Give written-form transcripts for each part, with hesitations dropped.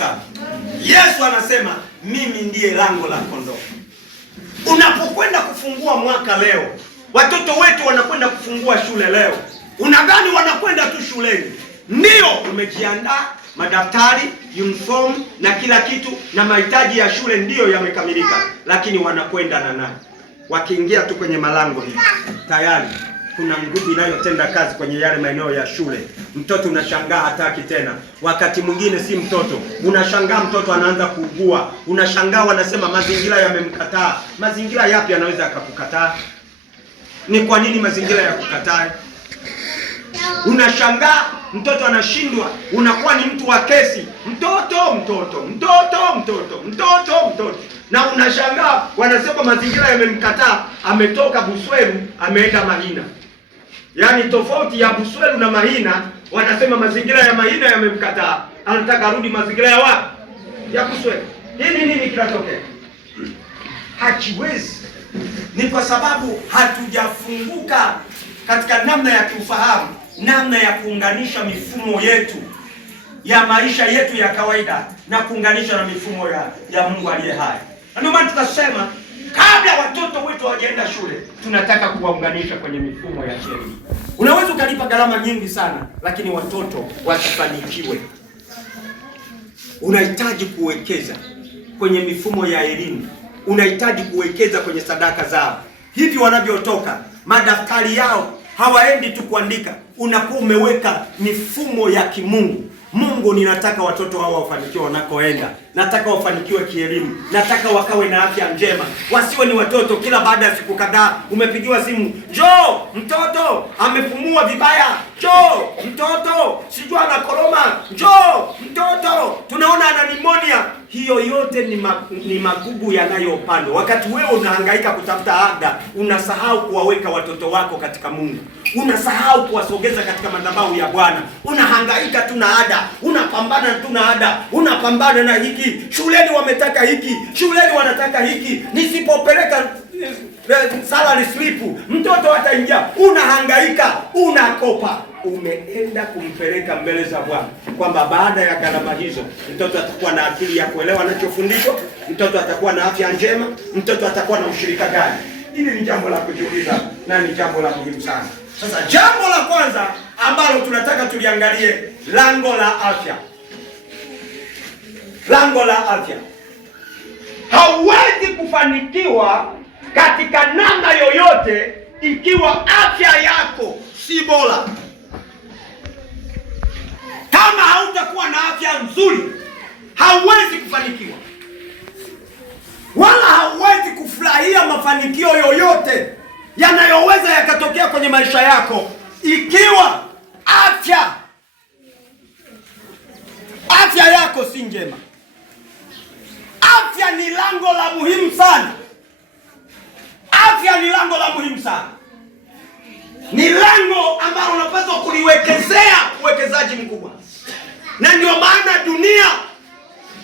sana. Yesu anasema mimi ndiye lango la kondoo. Unapokwenda kufungua mwaka leo, watoto wetu wanakwenda kufungua shule leo, unadhani wanakwenda tu shuleni? Ndio, umejiandaa, madaftari, uniform na kila kitu na mahitaji ya shule ndiyo yamekamilika, lakini wanakwenda na nani? Wakiingia tu kwenye malango hivi, tayari kuna nguvu inayotenda kazi kwenye yale maeneo ya shule. Mtoto unashangaa hataki tena. Wakati mwingine si mtoto, unashangaa mtoto anaanza kuugua. Unashangaa wanasema mazingira yamemkataa. Mazingira yapi yanaweza akakukataa? Ni kwa nini mazingira ya kukataa? Unashangaa mtoto anashindwa, unakuwa ni mtu wa kesi. Mtoto. Na unashangaa wanasema mazingira yamemkataa, ametoka Buswelu ameenda Mahina. Yaani tofauti ya Buswelu na Mahina, wanasema mazingira ya Mahina yamemkataa, anataka arudi mazingira ya wapi? Ya Buswelu. Hili nini kinatokea? Hakiwezi. Ni kwa sababu hatujafunguka katika namna ya kiufahamu, namna ya kuunganisha mifumo yetu ya maisha yetu ya kawaida na kuunganisha na mifumo ya Mungu aliye hai. Ndio maana tukasema kabla watoto wetu hawajaenda shule, tunataka kuwaunganisha kwenye mifumo ya sheria. Unaweza ukalipa gharama nyingi sana, lakini watoto wasifanikiwe. Unahitaji kuwekeza kwenye mifumo ya elimu. Unahitaji kuwekeza kwenye sadaka zao. Hivi wanavyotoka, madaftari yao hawaendi tu kuandika. Unakuwa umeweka mifumo ya kimungu. Mungu, ninataka watoto hao wafanikiwe wanakoenda. Nataka wafanikiwe kielimu. Nataka wakawe na afya njema. Wasiwe ni watoto kila baada ya siku kadhaa umepigiwa simu, "Njoo, mtoto amepumua vibaya. Njoo, mtoto sijui anakoroma. Njoo, mtoto tunaona ana pneumonia." Hiyo yote ni magugu yanayopandwa. Wakati wewe unahangaika kutafuta ada, unasahau kuwaweka watoto wako katika Mungu. Unasahau kuwasogeza katika madhabahu ya Bwana. Unahangaika tu na ada, unapambana tu na ada, unapambana na hiki. Shuleni wametaka hiki, shuleni wanataka hiki. Nisipopeleka salary slip, mtoto hataingia. Unahangaika, unakopa. Umeenda kumpeleka mbele za Bwana kwamba baada ya gharama hizo mtoto atakuwa na akili ya kuelewa anachofundishwa, mtoto atakuwa na afya njema, mtoto atakuwa na ushirika gani. Hili ni jambo la kujiuliza na ni jambo la muhimu sana. Sasa jambo la kwanza ambalo tunataka tuliangalie, lango la afya. Lango la afya. Hauwezi kufanikiwa katika namna yoyote ikiwa afya yako si bora. Kama hautakuwa na afya nzuri, hauwezi kufanikiwa. Wala hauwezi kufurahia mafanikio yoyote yanayoweza yakatokea kwenye maisha yako ikiwa afya yako si njema. Afya ni lango la muhimu sana. Afya ni lango la muhimu sana. Ni lango ambalo unapaswa kuliwekezea uwekezaji mkubwa. Na ndio maana dunia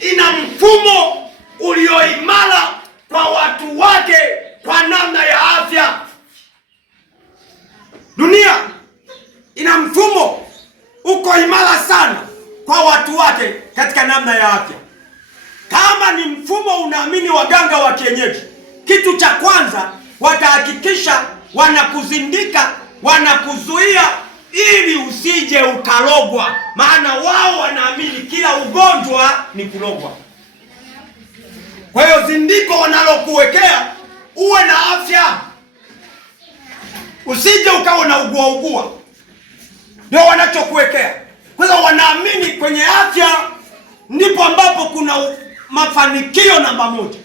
ina mfumo ulioimara kwa watu wake kwa namna ya afya. Dunia ina mfumo uko imara sana kwa watu wake katika namna ya afya. Kama ni mfumo unaamini waganga wa kienyeji, kitu cha kwanza watahakikisha wanakuzindika, wanakuzuia ili usije ukarogwa. Maana wao wanaamini kila ugonjwa ni kurogwa. Kwa hiyo zindiko wanalokuwekea uwe na afya, usije ukawa na ugua. Ndio wanachokuwekea. Kwa hiyo wanaamini kwenye afya ndipo ambapo kuna mafanikio namba moja.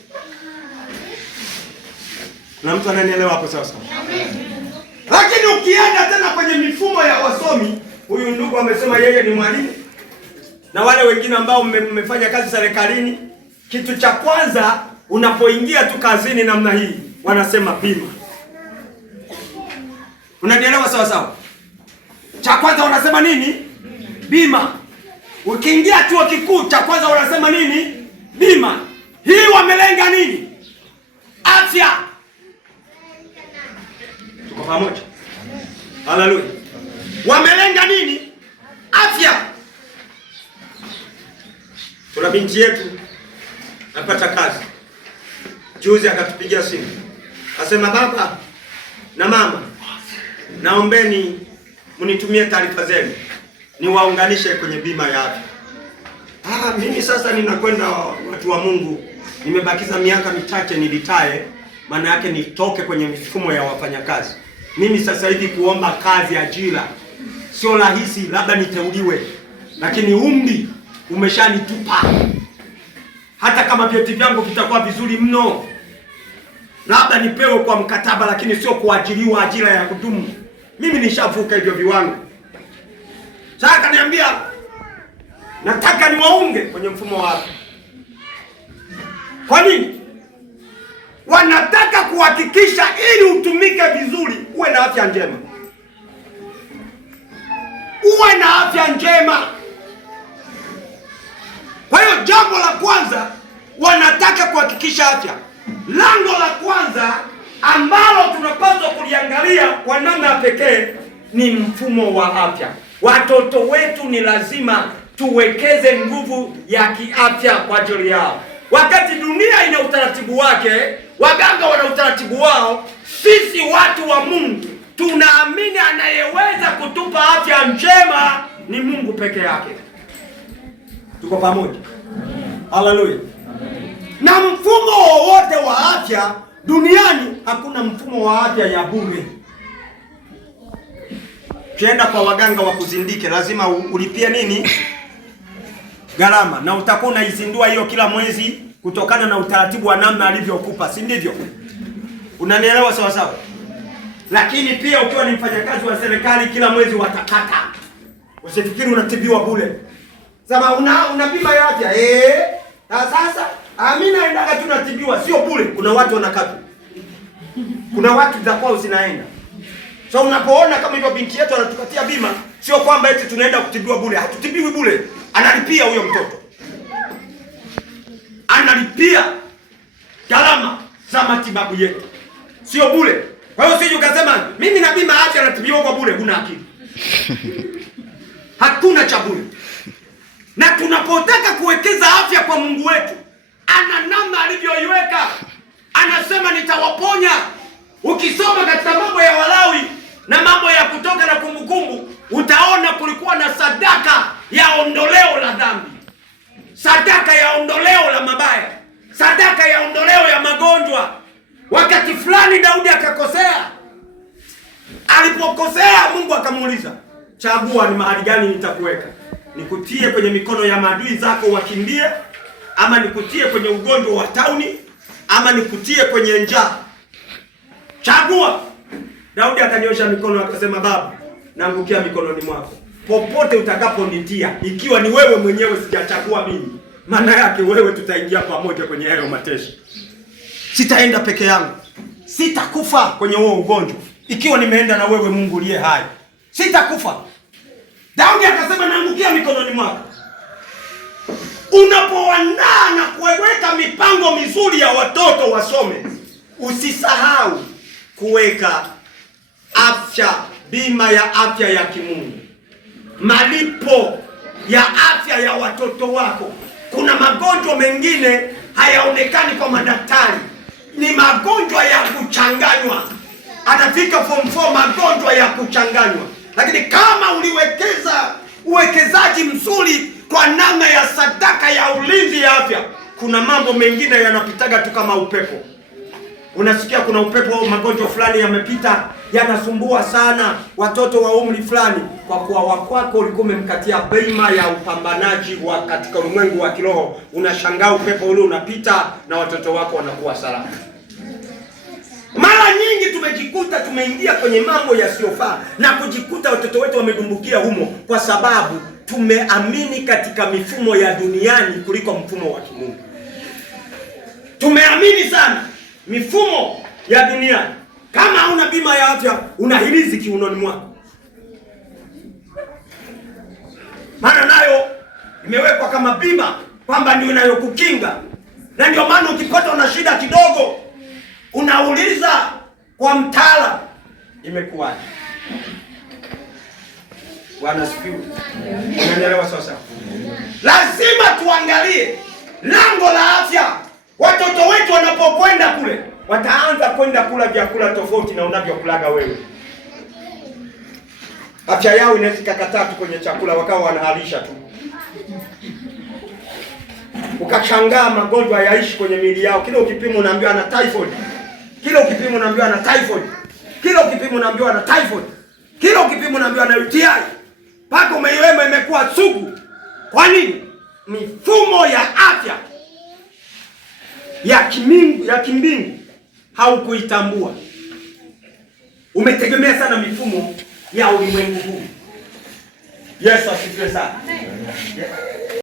Na mtu ananielewa hapo sasa? Lakini ukienda tena kwenye mifumo ya wasomi, huyu ndugu amesema yeye ni mwalimu, na wale wengine ambao mmefanya kazi serikalini, kitu cha kwanza unapoingia tu kazini namna hii wanasema bima. Unanielewa sawa sawa? Cha kwanza wanasema nini? Bima. Ukiingia chuo kikuu cha kwanza wanasema nini? Bima. Hii wamelenga nini? Afya. Tuko pamoja? Haleluya. Wamelenga nini? Afya. Kuna binti yetu napata kazi juzi, akatupigia simu asema, baba na mama, naombeni mnitumie taarifa zenu niwaunganishe kwenye bima ya afya. Mimi sasa ninakwenda, watu wa Mungu, nimebakiza miaka michache nilitae, maana yake nitoke kwenye mifumo ya wafanyakazi. Mimi sasa hivi kuomba kazi, ajira sio rahisi, labda niteuliwe, lakini umri umeshanitupa. Hata kama vyeti vyangu vitakuwa vizuri mno, labda nipewe kwa mkataba, lakini sio kuajiriwa ajira ya kudumu. Mimi nishavuka hivyo viwango. Sasa kaniambia nataka niwaunge kwenye mfumo wa afya. Kwa nini? Wanataka kuhakikisha ili utumike vizuri uwe na afya njema. Uwe na afya njema. Kwa hiyo jambo la kwanza wanataka kuhakikisha afya. Lango la kwanza ambalo tunapaswa kuliangalia kwa namna pekee ni mfumo wa afya. Watoto wetu ni lazima tuwekeze nguvu ya kiafya kwa ajili yao. Wakati dunia ina utaratibu wake, waganga wana utaratibu wao, sisi watu wa Mungu tunaamini anayeweza kutupa afya njema ni Mungu peke yake. Tuko pamoja? Haleluya. Na mfumo wowote wa afya duniani, hakuna mfumo wa afya ya bure. Ukienda kwa waganga wa kuzindike lazima ulipie nini? Gharama, na utakuwa unaizindua hiyo kila mwezi kutokana na utaratibu wa namna alivyokupa, si ndivyo? Unanielewa sawa sawa? Lakini pia ukiwa ni mfanyakazi wa serikali kila mwezi watakata. Usifikiri unatibiwa bure. Sema una bima ya afya. Na sasa mimi naenda tunatibiwa sio bure. Kuna watu wanakata. Kuna watu za kwao zinaenda. So unapoona kama hivyo binti yetu anatukatia bima, sio kwamba eti tunaenda kutibiwa bure. Hatutibiwi bure. Analipia huyo mtoto. Analipia gharama za matibabu yetu. Sio bure. Kwa hiyo sije ukasema mimi na bima afya natibiwa kwa bure, huna akili. Hakuna cha bure. Na tunapotaka kuwekeza afya kwa Mungu wetu, ana namna alivyoiweka. Anasema nitawaponya. Ukisoma katika mambo ya Walawi na mambo ya Kutoka na Kumbukumbu, utaona kulikuwa na sadaka ya ondoleo la dhambi, sadaka ya ondoleo la mabaya, sadaka ya ondoleo ya magonjwa. Wakati fulani Daudi akakosea. Alipokosea, Mungu akamuuliza, chagua ni mahali gani nitakuweka. Nikutie kwenye mikono ya maadui zako wakimbie, ama nikutie kwenye ugonjwa wa tauni, ama nikutie kwenye njaa. Chagua. Daudi akanyosha mikono akasema, Baba, naangukia mikononi mwako. Popote utakaponitia, ikiwa ni wewe mwenyewe sijachagua mimi, maana yake wewe tutaingia pamoja kwenye hayo mateso. Sitaenda peke yangu. Sitakufa kwenye huo ugonjwa ikiwa nimeenda na wewe Mungu aliye hai. Sitakufa. Daudi akasema naangukia mikononi mwako. Unapoandaa na kuweka mipango mizuri ya watoto wasome, usisahau kuweka afya, bima ya afya ya kimungu. Malipo ya afya ya watoto wako. Kuna magonjwa mengine hayaonekani kwa madaktari. Ni magonjwa ya kuchanganywa. Atafika form 4 magonjwa ya kuchanganywa. Lakini kama uliwekeza uwekezaji mzuri kwa namna ya sadaka ya ulinzi ya afya, kuna mambo mengine yanapitaga tu kama upepo. Unasikia kuna upepo, magonjwa fulani yamepita, yanasumbua sana watoto wa umri fulani, kwa kuwa wakwako ulikuwa umemkatia bima ya upambanaji wa katika ulimwengu wa kiroho. Unashangaa upepo ule unapita na watoto wako wanakuwa salama. Mara nyingi tumejikuta tumeingia kwenye mambo yasiyofaa na kujikuta watoto wetu wamedumbukia humo, kwa sababu tumeamini katika mifumo ya duniani kuliko mfumo wa kimungu. Tumeamini sana mifumo ya duniani. Kama hauna bima ya afya, unahirizi kiunoni mwako. Maana nayo imewekwa kama bima kwamba ndio inayokukinga. Na ndio maana ukipata una shida kidogo, unauliza kwa mtaalamu, imekuwaje? Bwana asifiwe. Unaelewa sasa? Lazima tuangalie lango la afya. Watoto wetu wanapokwenda kule, wataanza kwenda kula vyakula tofauti na unavyokulaga wewe. Afya yao inaweza ikakataa tu kwenye chakula, wakawa wanahalisha tu, ukashangaa magonjwa yaishi kwenye miili yao. Kila ukipimo unaambiwa ana typhoid, kila ukipimo unaambiwa ana typhoid, kila ukipimo unaambiwa ana typhoid, kila ukipimo unaambiwa ana UTI, mpaka umeiwema imekuwa sugu. Kwa nini? Mifumo ya afya ya kimbingu haukuitambua. Umetegemea sana mifumo ya ulimwengu huu. Yesu asifiwe sana.